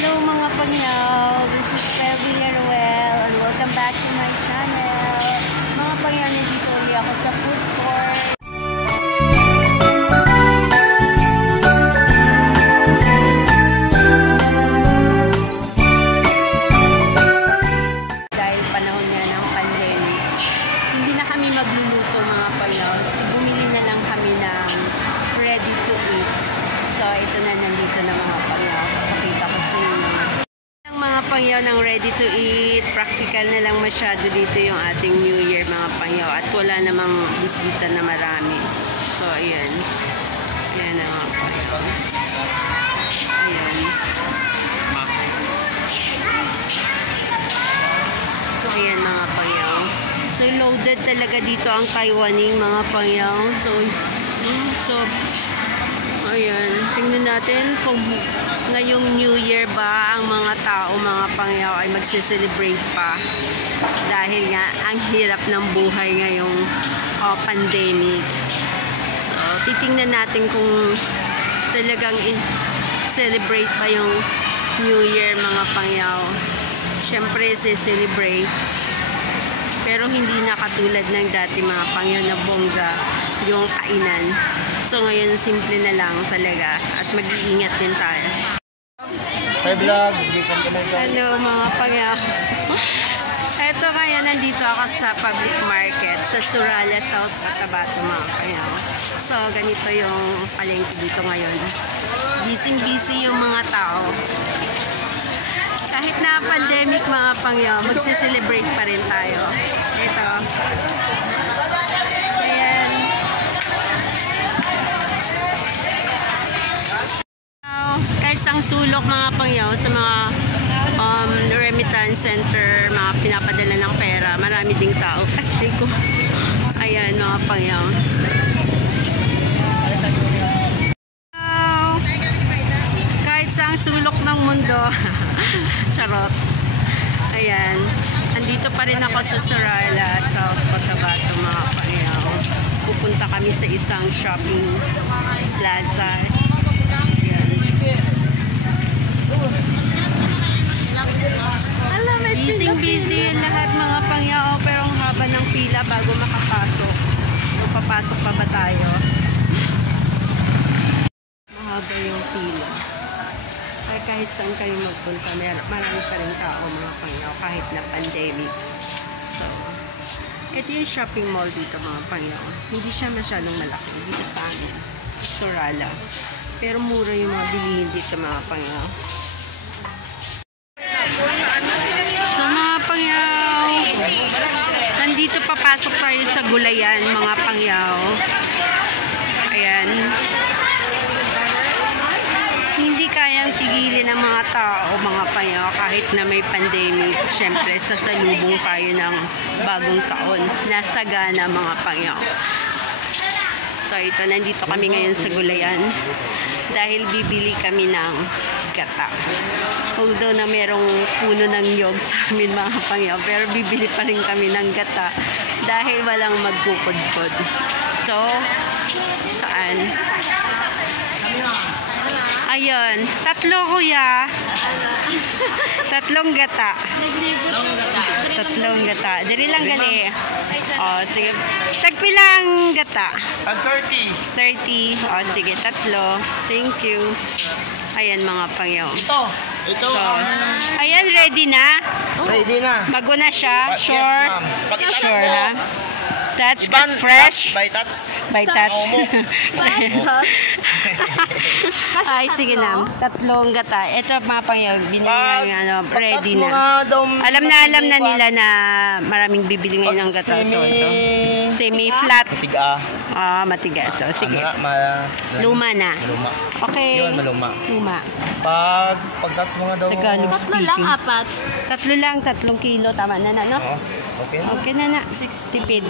Hello mga pangyaw, this is Pelvi Heruel and welcome back to my channel. Mga pangyaw, nandito ulit ako sa food court. Dahil panahon nga ng pandemic, hindi na kami magluluto mga pangyaw. Bumili na lang kami ng ready to eat. So ito na, nandito na mga pangyaw. Pakita ko sa inyo. Ang mga pangyaw ng ready to eat. Practical na lang masyado dito yung ating New Year mga pangyaw. At wala namang bisita na marami. So ayan. Ayan na mga pangyaw. Ayan. Ayan mga pangyaw. So loaded talaga dito ang Taiwaning mga pangyaw. So ayan, tingnan natin kung ngayong New Year ba ang mga tao, mga pangyaw ay magse-celebrate pa. Dahil nga, ang hirap ng buhay ngayong pandemic. So, titingnan natin kung talagang celebrate pa yung New Year, mga pangyaw. Siyempre, celebrate. Pero hindi na katulad ng dati mga pangyaw na bongga yung kainan. So ngayon simple na lang talaga at mag-iingat din tayo. Hi vlog! Hello mga pangyaw. Eto ngayon nandito ako sa public market sa Suralya, South Cotabato mga pangyaw. So ganito yung palengke dito ngayon. Busy yung mga tao. Kahit na pandemic mga pangyaw, magse-celebrate pa rin tayo. Ito. Ayan. Kahit sang sulok mga pangyaw sa mga remittance center, mga pinapadala ng pera, marami ding tao. Ayan mga pangyaw. Kahit sang sulok ng mundo. Charot. Ayan. Andito pa rin ako sa Suralya, South Cotabato mga pangyaw. Pupunta kami sa isang shopping plaza. Busy lahat mga pangyaw, pero ang haba ng pila bago makapasok. Papasok pa ba tayo? Mahaba yung pila. Ay kahit saan kayo magpunta, marami pa rin tao mga pangyaw kahit na pandemic. So, ito yung shopping mall dito mga pangyaw. Hindi siya masyadong malaki dito sa amin, Suralya. Pero mura yung mga bilihin dito mga pangyaw. So mga pangyaw, nandito papasok tayo sa gulayan mga pangyaw. Ayan. Hindi kayang tigilin ng mga tao, mga pangyaw, kahit na may pandemic. Siyempre, sasalubong tayo ng bagong taon. Nasagana mga pangyaw. So ito, nandito kami ngayon sa gulayan dahil bibili kami ng gata. Although na merong puno ng nyog sa amin mga pangyaw, pero bibili pa rin kami ng gata dahil walang magkukudkod. So, saan? Ayun, tatlo kuya. Tatlong gata. Tatlong gata. Dali lang gali. Oh, sige. Tagpilang gata. 30. 30. Oh, sige, tatlo. Thank you. Ayan mga pangyaw. Ito. So, ayan, ready na? Ready na. Bago na siya. Yes, Sure. ma'am. Pag-touch Sure mo. ha? Touch ka fresh. By touch. By touch. Ay, sige na. Tatlong gata. Ito mga pangyaw, binili na ready na. Alam na nila na maraming bibili ngayon ng gata. So, ito. Semi-flat. Matiga. Ah, matigas. So, sige. Luma na. Maluma. Okay. Yun, maluma. Luma. Pag-touch mo nga daw. Tagalog Tatlo speaking. lang, apat. Tatlo lang, 3 kilo. Tama na, no? Okay. Okay na na. 60 pid.